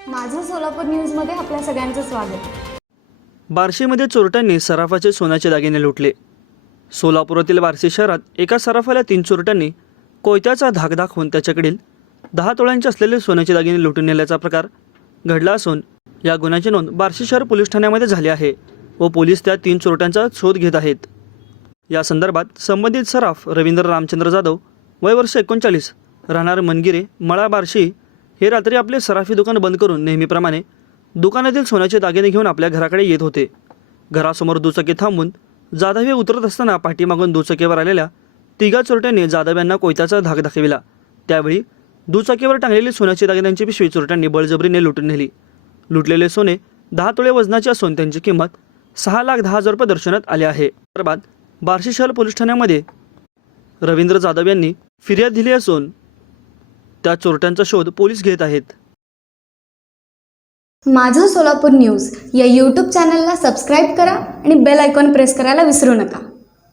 सोलापूर न्यूजमध्ये आपल्या सगळ्यांचं स्वागत. बार्शीमध्ये चोरट्यांनी सराफाचे सोन्याचे दागिने लुटले. सोलापुरातील बार्शी शहरात एका सराफाला तीन चोरट्यांनी कोयत्याचा धाक दाखवून त्याच्याकडील दहा तोळ्यांचे असलेले सोन्याचे दागिने लुटून नेल्याचा प्रकार घडला असून या गुन्ह्याची नोंद बार्शी शहर पोलीस ठाण्यामध्ये झाली आहे व पोलीस त्या तीन चोरट्यांचा शोध घेत आहेत. या संदर्भात संबंधित सराफ रवींद्र रामचंद्र जाधव वय वर्ष एकोणचाळीस राहणार मनगिरे मळा बार्शी हे रात्री आपले सराफी दुकान बंद करून नेहमीप्रमाणे दुकानातील सोन्याचे दागिने घेऊन आपल्या घराकडे येत होते. घरासमोर दुचाकी थांबून जाधव हे उतरत असताना पाठीमागून दुचाकीवर आलेल्या तिघा चोरट्यांनी जाधव यांना कोयत्याचा धाक दाखविला. त्यावेळी दुचाकीवर टांगलेली सोन्याची दागिन्यांची पिशवी चोरट्यांनी बळजबरीने लुटून नेली. लुटलेले सोने दहा तोळे वजनाचे असून त्यांची किंमत सहा लाख दहा हजार रुपये दर्शवण्यात आले आहे. बार्शी शहर पोलीस ठाण्यामध्ये रवींद्र जाधव यांनी फिर्याद दिली असून त्या चोरट्यांचा शोध पोलीस घेत आहेत. माझं सोलापूर न्यूज या यूट्यूब चॅनलला सबस्क्राईब करा आणि बेल आयकॉन प्रेस करायला विसरू नका.